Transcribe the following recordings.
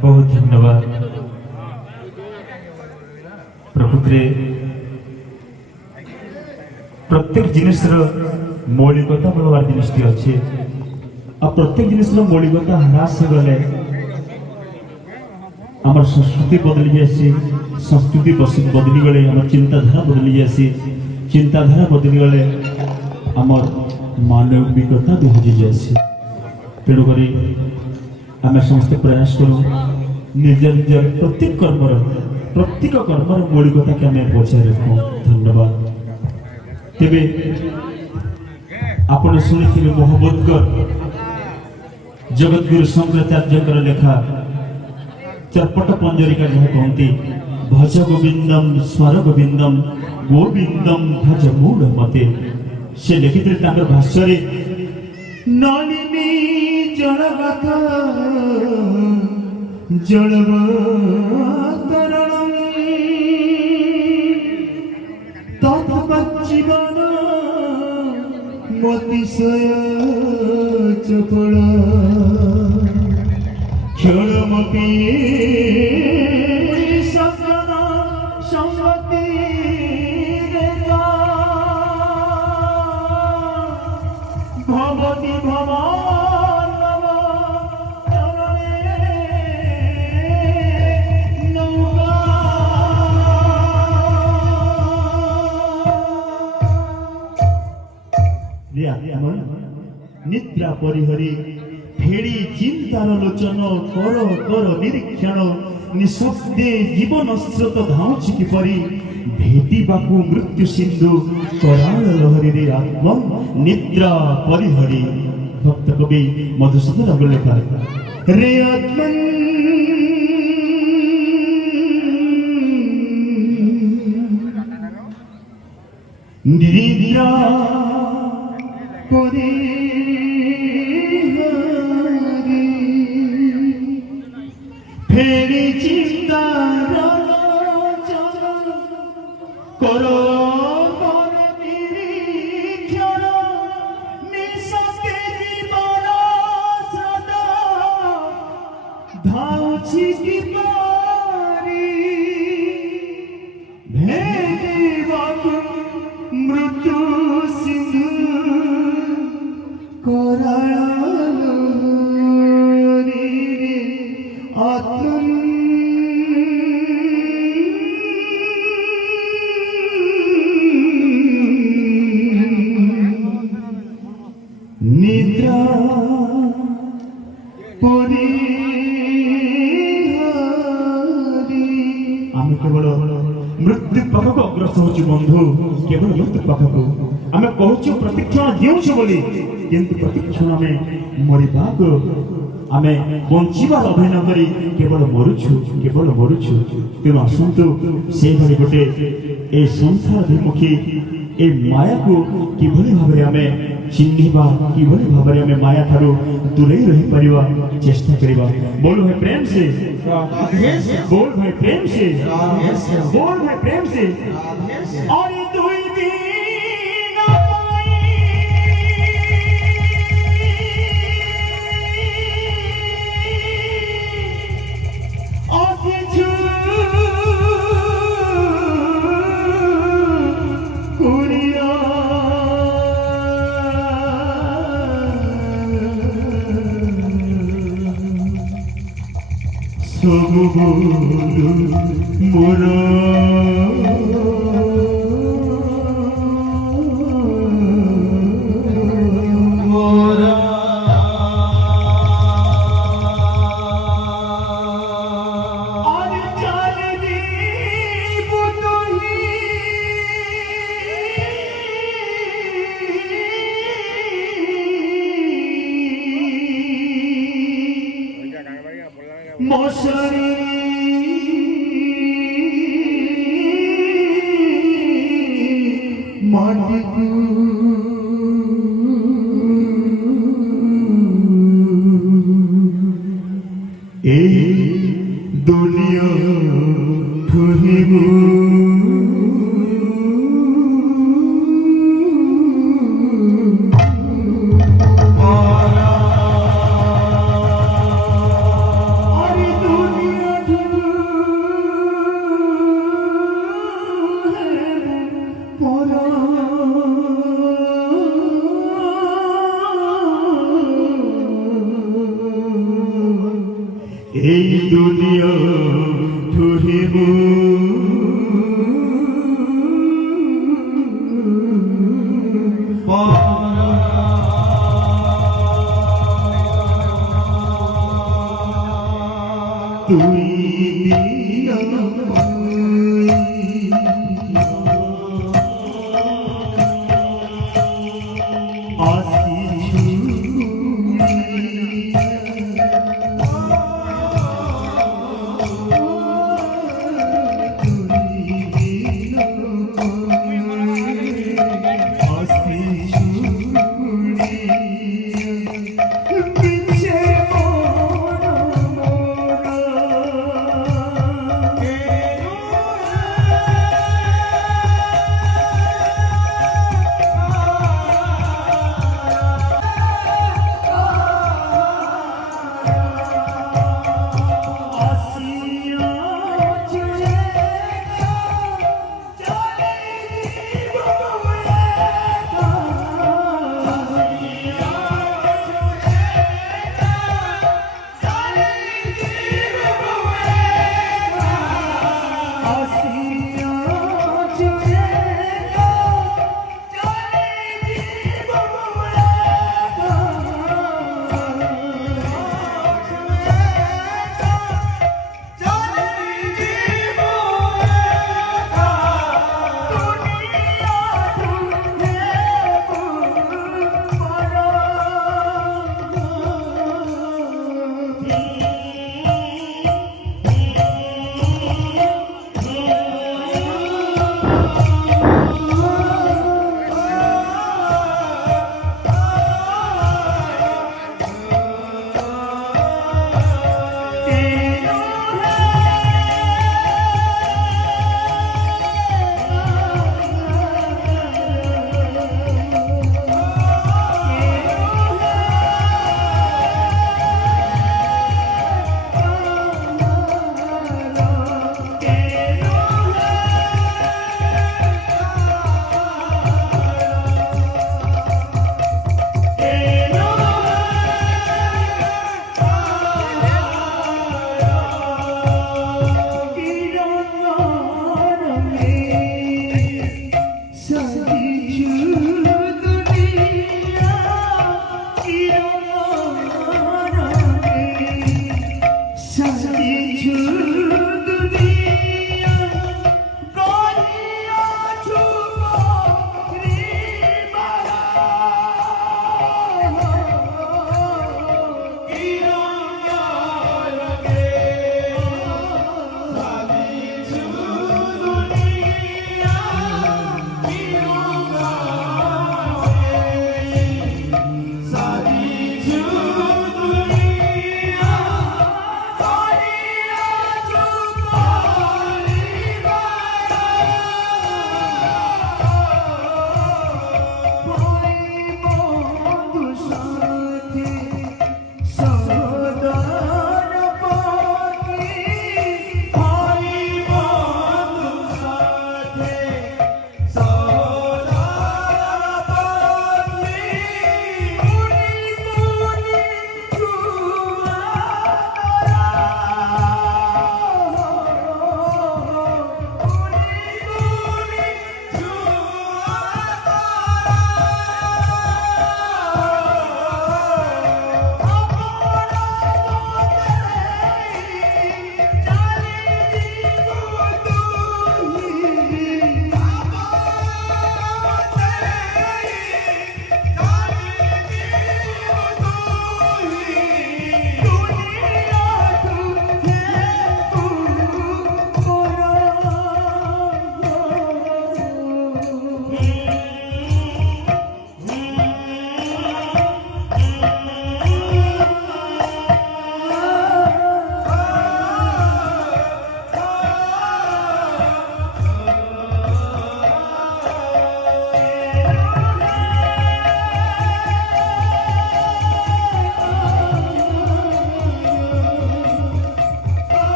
बहुत धन्यवाद। प्रकृति प्रत्येक जिनिस मौलिकता बोलवार जिनिसटी अच्छे आ प्रत्येक जिनिस मौलिकता ह्रास हो गले आम संस्कृति बदली जासी, संस्कृति बदली गले आम चिंताधारा बदली जासी, चिंताधारा बदली गले आम मानविकता भी जासी। तेणुक आम समस्त प्रयास करूँ निज निज प्रत्येक कर्मर मौलिकता के आम बचाई रखूँ। धन्यवाद। तेबे आपण शुणी मोहम्मदकर जगतगुरु शंकराचार्य लेखा चरपट पंजरिका जहाँ कहती भज गोविंदम स्वर गोविंदम गोविंदम भज मूढ़ मते से लिखि भाष्य नलिनी जलगाथा जलवतरणम तत्पजीवन मतिशय चपला क्षणमपि सपना संगति भवति भवानव चरणे नौका निद्रा परिहरी फेड़ी चिंतार लोचन कर कर निरीक्षण निशब्दे जीवन स्रोत धाउछि किपरि भेटिबाकु मृत्यु सिंधु कराल लहरी रे आत्मन निद्रा परिहरी। भक्त कवि मधुसूदन लेखा रे आत्मन निद्रा परिहरी फेरी चिंता करो निरीक्षण निशब्दे जीवन सदा धाउछि किपरि भेटिबाकु मृत्यु सिंधु कराल आत्मन निद्रा परिहरी। आम केवल मृत्यु पाखक अग्रसर होची बंधु, केवल मृत्यु पाखक आम कहूँ प्रतिक्षण जीवछु बोली किंतु प्रतिक्षण आम मरिबाक आम बंचार अभिनय करी केवल मरुछु तेणु आसतु से भाई गोटे ए संसार अभिमुखी ए माया को किभली भाबरे आमे चिन्हिबा, किभली भाबरे आमे माया थारु दूरे रही परिबा चेष्टा करिबा। बोल भाई प्रेम से, बोल भाई प्रेम से, बोल भाई प्रेम से। और दुई दिन मोरा मौसरी माटिकु ए दुनिया ठुहिबु अरे এই দুনিয়া ধরিব তুই দিয়া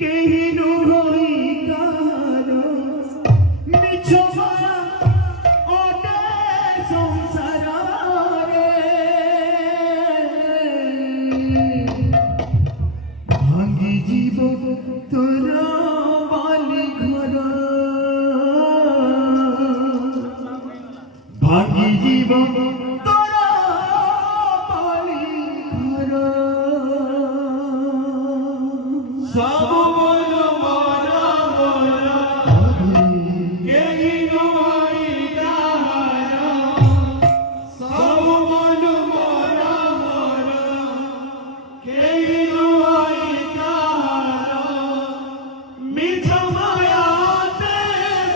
କେହି ନୁହଁଇ କାହାର ମିଛ ମାୟା ଅଟେ ସଂସାରରେ ଭାଙ୍ଗି ଯିବ ତୋର ବାଲି ଘର ଭାଙ୍ଗି ଯିବ ତୋର ବାଲି ଘର ସବୁ ମନ ମନ ମନ କେହି ନୁହଁଇ କାହାର ସବୁ ମନ ମନ ମନ କେହି ନୁହଁଇ କାହାର ମିଛ ମାୟା ଅଟେ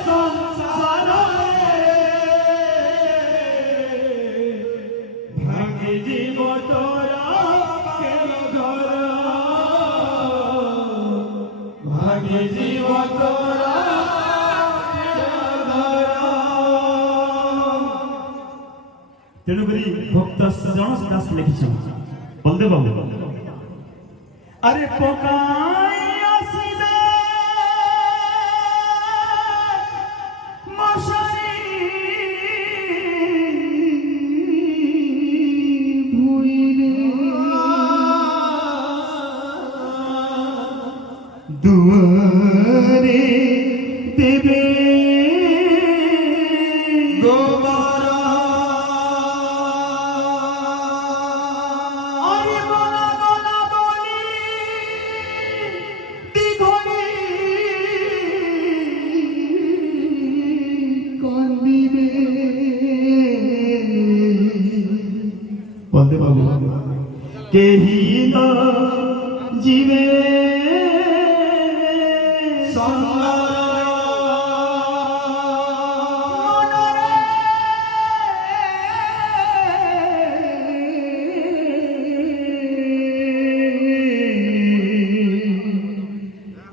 ସଂସାରରେ ଭାଙ୍ଗି ଯିବ ତୋର କେହି ଘର ଭାଙ୍ଗି ଯିବ ତୋର ତେଣୁକରି ଭକ୍ତ ସଜଣ ଦାସ ଲେଖିଛନ୍ତି ବନ୍ଦେ ବାବୁ ଆରେ ପକାଇ ଆସିବେ ମଶାରୀ ଭୂଇଁରେ ଦୁଆରେ ଦେବେ ଗୋବର ଆରେ ମଲା ମଲା বলি দিঘরে কান্দিবে বন্দে বাবু কেহি না জীবে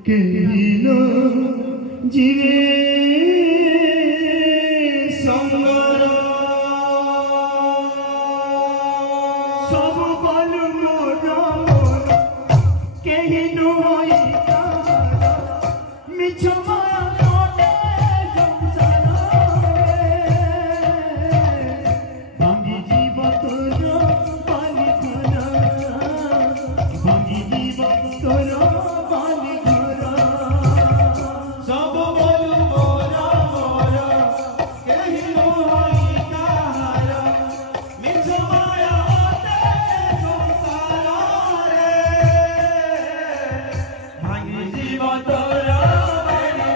কেহিল জীবে সঙ্গর সবু বলু মোর মোর কেহি নুহঁই কাহার মিছ মায়া অটে সংসারে ভাঙি ଯିବ ତୋର ବାଲି ଘର ଭାଙ୍ଗି ଯିବ ତୋର ବାଲି ଘର ସବୁ ବଲୁ ମୋର ମୋର କେହି ନୁହଁଇ କାହାର ମିଛ ମାୟା ଅଟେ ସଂସାରରେ ଭାଙ୍ଗି ଯିବ ତୋର ବାଲି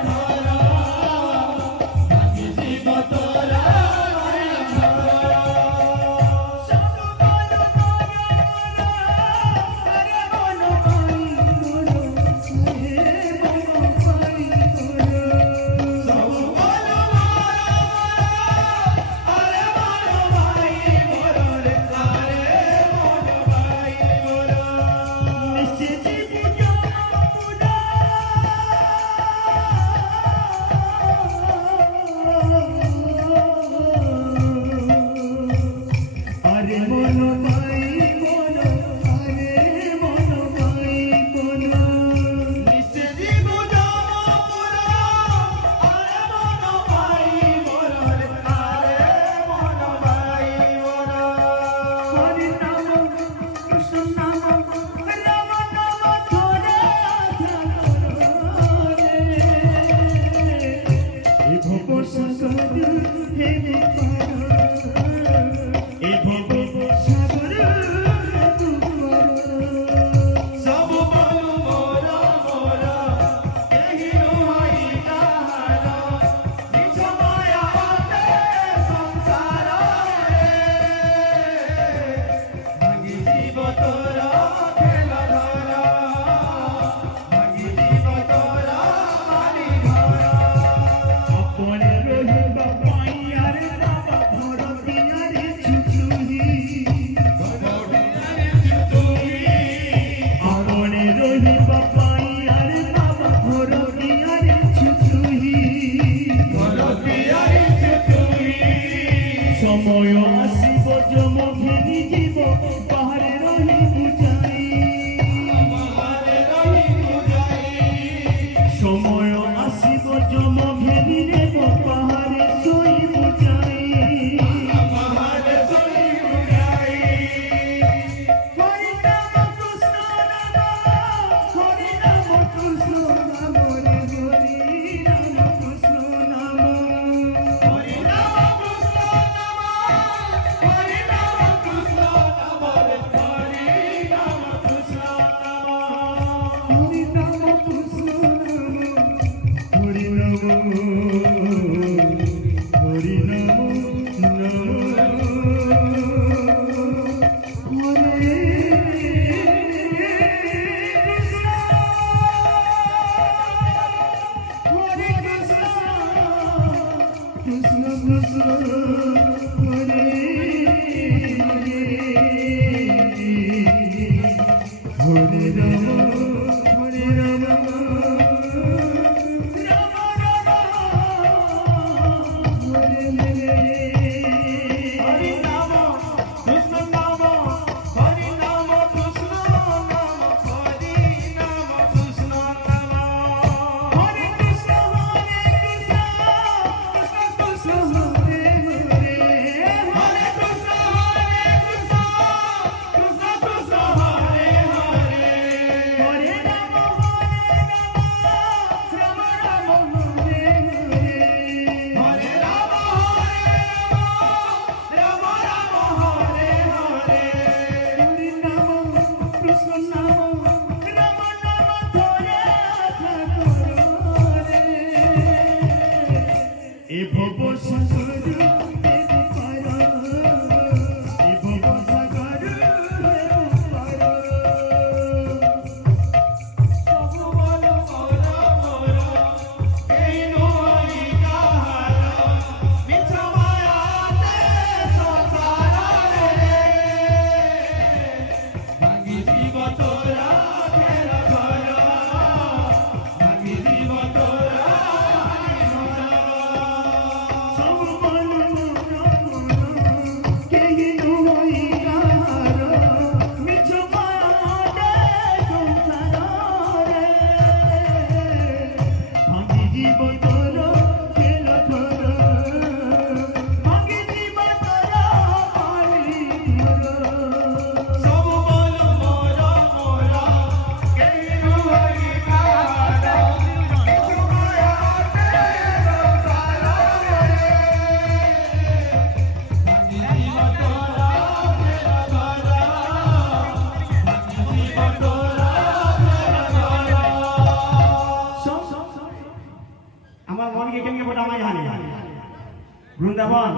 বৃন্দাবন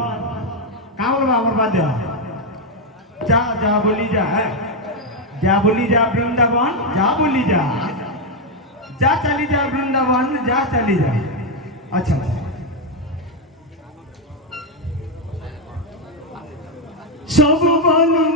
কামড় বাবর বাদে যা যা বলি যা যা বলি যা বৃন্দাবন যা বলি যা যা চলি যা বৃন্দাবন যা চলি যা আচ্ছা সব বলো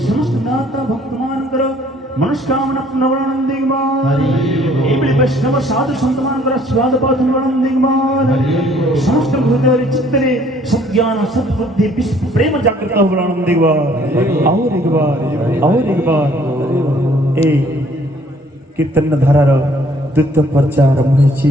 समस्त नाता भक्तमान कर मनस्कामना पूर्ण दिगमान एबड़ी वैष्णव साधु संतमान कर स्वाद पाथन दिगमान समस्त हृदय चित्तरे सज्ञान सद्बुद्धि विश्व प्रेम जागृत हो दिगमान और एक बार ए कीर्तन धारार द्वितीय प्रचार आरंभ होइछि।